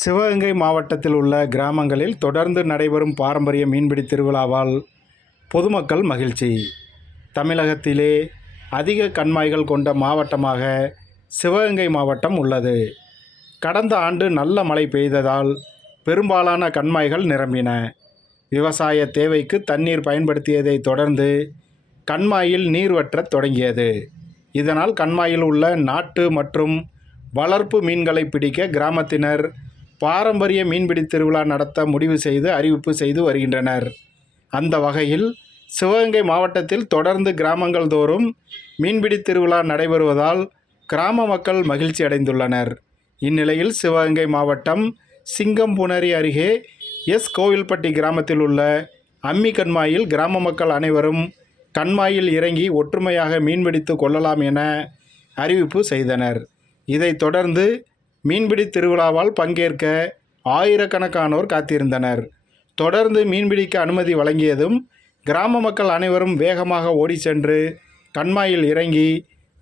சிவகங்கை மாவட்டத்தில் உள்ள கிராமங்களில் தொடர்ந்து நடைபெறும் பாரம்பரிய மீன்பிடி திருவிழாவால் பொதுமக்கள் மகிழ்ச்சி. தமிழகத்திலே அதிக கண்மாய்கள் கொண்ட மாவட்டமாக சிவகங்கை மாவட்டம் உள்ளது. கடந்த ஆண்டு நல்ல மழை பெய்ததால் பெரும்பாலான கண்மாய்கள் நிரம்பின. விவசாய தேவைக்கு தண்ணீர் பயன்படுத்தியதை தொடர்ந்து கண்மாயில் நீர் வற்றத் தொடங்கியது. இதனால் கண்மாயில் உள்ள நாட்டு மற்றும் வளர்ப்பு மீன்களை பிடிக்க கிராமத்தினர் பாரம்பரிய மீன்பிடி திருவிழா நடத்த முடிவு செய்து அறிவிப்பு செய்து வருகின்றனர். அந்த வகையில் சிவகங்கை மாவட்டத்தில் தொடர்ந்து கிராமங்கள் தோறும் மீன்பிடி திருவிழா நடைபெறுவதால் கிராம மக்கள் மகிழ்ச்சி அடைந்துள்ளனர். இந்நிலையில் சிவகங்கை மாவட்டம் சிங்கம்புணரி அருகே கோவில்பட்டி கிராமத்தில் உள்ள அம்மி கண்மாயில் கிராம மக்கள் அனைவரும் கண்மாயில் இறங்கி ஒற்றுமையாக மீன்பிடித்து கொள்ளலாம் என அறிவிப்பு செய்தனர். இதைத் தொடர்ந்து மீன்பிடி திருவிழாவால் பங்கேற்க ஆயிரக்கணக்கானோர் காத்திருந்தனர். தொடர்ந்து மீன்பிடிக்க அனுமதி வழங்கியதும் கிராம மக்கள் அனைவரும் வேகமாக ஓடி சென்று கண்மாயில் இறங்கி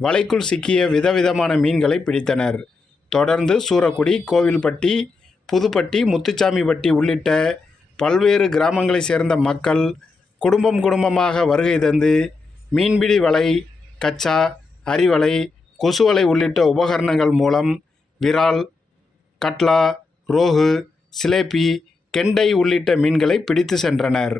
வலைக்குள் சிக்கிய விதவிதமான மீன்களை பிடித்தனர். தொடர்ந்து சூரக்குடி, கோவில்பட்டி, புதுப்பட்டி, முத்துச்சாமிப்பட்டி உள்ளிட்ட பல்வேறு கிராமங்களைச் சேர்ந்த மக்கள் குடும்பமாக வருகை தந்து மீன்பிடி வலை, கச்சா, அரிவலை, கொசுவலை உள்ளிட்ட உபகரணங்கள் மூலம் விரால், கட்லா, ரோகு, சிலேபி, கெண்டை உள்ளிட்ட மீன்களை பிடித்து சென்றனர்.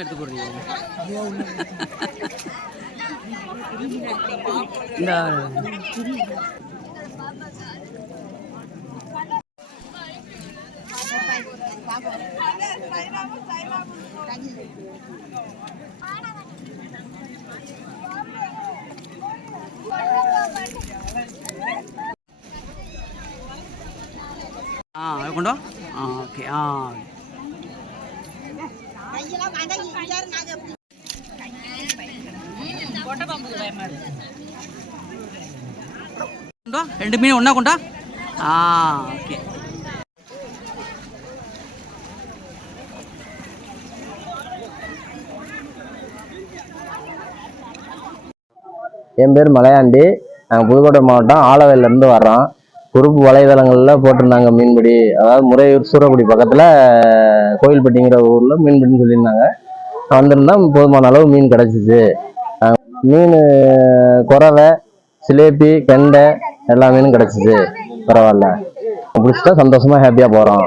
எடுத்து போடுறீங்க இந்த கொண்டோ ஓகே ரெண்டு மீன் ஒன்றா கொண்டா ஓகே. என் பேர் மலையாண்டி. நாங்கள் புதுக்கோட்டை மாவட்டம் ஆலவேலேருந்து வர்றோம். குரூப் வலைதளங்களில் போட்டிருந்தாங்க மீன்பிடி, அதாவது முறையூர் சூரக்குடி பக்கத்தில் கோவில்பட்டிங்கிற ஊரில் மீன்பிடின்னு சொல்லியிருந்தாங்க. வந்திருந்தால் போதுமான அளவு மீன் கிடச்சிச்சு. மீன் குறவை, சிலேபி, கெண்டை எல்லா மீனும் கிடச்சிச்சு. பரவாயில்ல, பிடிச்சிட்டா சந்தோஷமாக ஹாப்பியாக போகிறோம்.